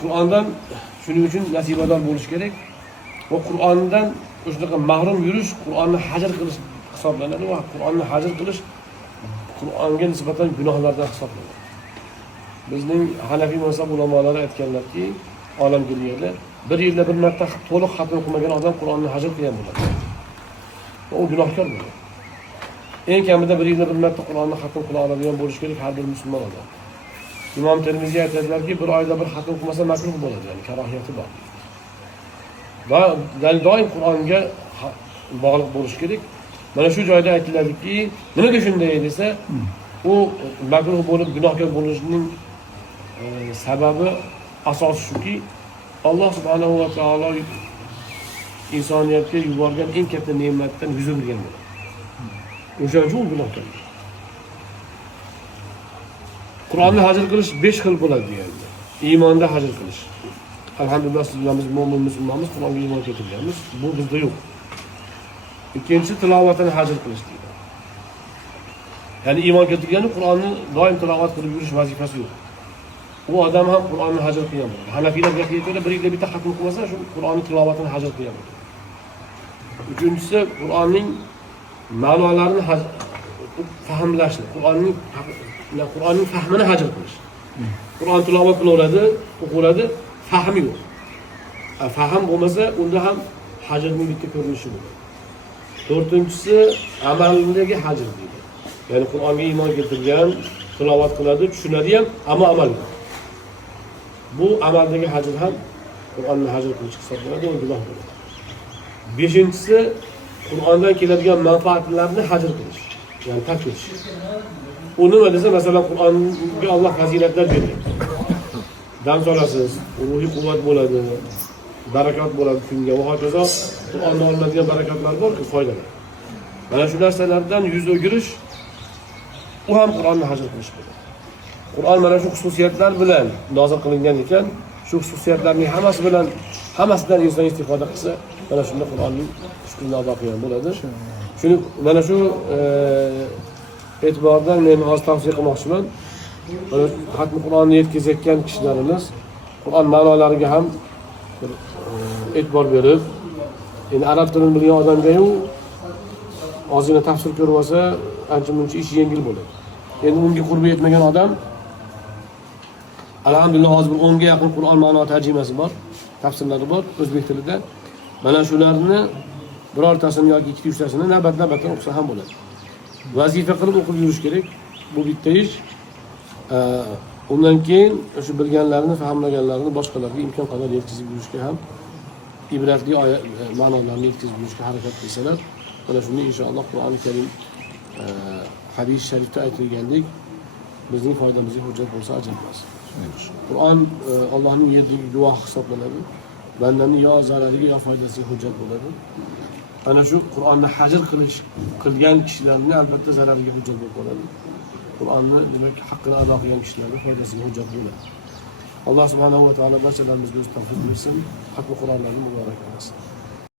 Qur'ondan shuning uchun nasibador bo'lish kerak. Va Qur'ondan shunaqa mahrum yurish, Qur'onni hajr qilish hisoblanadi va Qur'onni hajr qilish Qur'onga nisbatan gunohlardan hisoblanadi. Bizning Hanafiy mazhab ulamolari aytganlarki, olamgirliklar bir yilda bir marta to'liq xatm qilmagan odam Qur'onni hajr qilgan bo'ladi. U gunohkor bo'ladi. Eng kamida bir yilda bir marta Qur'onni xatm qila oladigan bo'lish kerak har bir musulmon odam. Imom Termiziy aytadilarki, bir oyda bir xatm qilmasa makruh bo'ladi, ya'ni karohiyati bor. Va doim Qur'onga bog'liq bo'lish kerak. Mana shu joyda aytiladiki, nimaga shunday desa, u makruh bo'lib gunohkor bo'lishining sababi asosi shuki, Alloh subhanahu va taolo insoniyatga yuborgan eng katta ne'matdan yuz o'girgan bo'ladi. O'sha uchun gunohkor. Qur'onni hajr qilish 5 xil bo'ladi deyiladi. Iymonda hajr qilish. Alhamdulillah sizlarimiz mo'min musulmonmiz, Qur'onga iymon keltirganmiz. Bu bizda yo'q. Ikkinchisi tilovatini hajr qilish deydi. Ya'ni iymon keltirgani Qur'onni doim tilovat qilib yurish vazifasi yo'q. U odam ham Qur'onni hajr qilgan bo'ladi. Hanafiylar gapiga ko'ra bir yilda bitta xatm qilmasa, shu Qur'onni tilovatini hajr qilgan bo'ladi. Uchinchisi Qur'onning ma'nolarini fahmlashni, Qur'onning fahmini hajr qilish. Qur'on tilovat qilaveradi, o'qiladi, fahmi yo'q. Fahm bo'lmasa, unda ham hajrning bitta ko'rinishi bo'ladi. To'rtinchisi amaldagi hajr deydi. Ya'ni Qur'onga iymon keltirgan, tilovat qiladi, tushunadi ham, ammo amal yo'q. Bu amaldagi hajr ham Qur'onni hajr qilish hisoblanadi, u gunoh bo'ladi. Beshinchisi Qur'ondan keladigan manfaatlarni hajr qilish, ya'ni tark etish. U nima desa, masalan, Qur'onga Alloh fazilatlar bergan. Dam solasiz, ruhiy quvvat bo'ladi, barakat bo'ladi kunga va hokazo. Qur'ondan olinadigan barakatlar bor-ku, foydalar. Mana shu narsalardan yuz o'girish, u ham Qur'onni hajr qilish bo'ladi. Qur'on mana shu xususiyatlar bilan nozil qilingan ekan, shu xususiyatlarning hammasidan inson istifoda qilsa, mana shunda Qur'onning shukrini ado qilgan bo'ladi. Shuni mana shu e'tibordan men hozir tavsiya qilmoqchiman. Xatmi Qur'onni yetkazayotgan kishilarimiz Qur'on ma'nolariga ham e'tibor berib, endi arab tilini bilgan odamga-yu ozgina tafsir ko'rib olsa, ancha-muncha ish yengil bo'ladi. Endi unga qurbi yetmagan odam, alhamdulillah hozir 10 ga yaqin Qur'on ma'no tarjimasi bor, tafsirlari bor o'zbek tilida. Mana shularni birortasini yoki 2-3 tasini navbatdan o'qisa ham bo'ladi. Vazifa qilib o'qib yurish kerak. Bu bitta ish. Undan keyin shu bilganlarini, fahmlaganlarini boshqalarga imkon qadar yetkazib yurishga ham ibratli ma'nolarni yetkazib yurishga harakat qilsalar, mana shunda inshaalloh Qur'oni Karim hadis sharifda aytilgandek bizning foydamizga hujjat bo'lsa ajab emas. Qur'on Allohning yerdagi guvohi hisoblanadi. Bandaning yo zarariga yo foydasiga hujjat bo'ladi. Ana shu Qur'onni hajr qilgan kishilarning albatta zarariga hujjat bo'lib qoladi. Qur'onni demak haqqini ado qilgan kishilarning foydasiga hujjat bo'ladi. Alloh subhanahu va taolo barchalarimizga o'z tavfiq bersin, haq va Qur'onlarni muborak qilsin.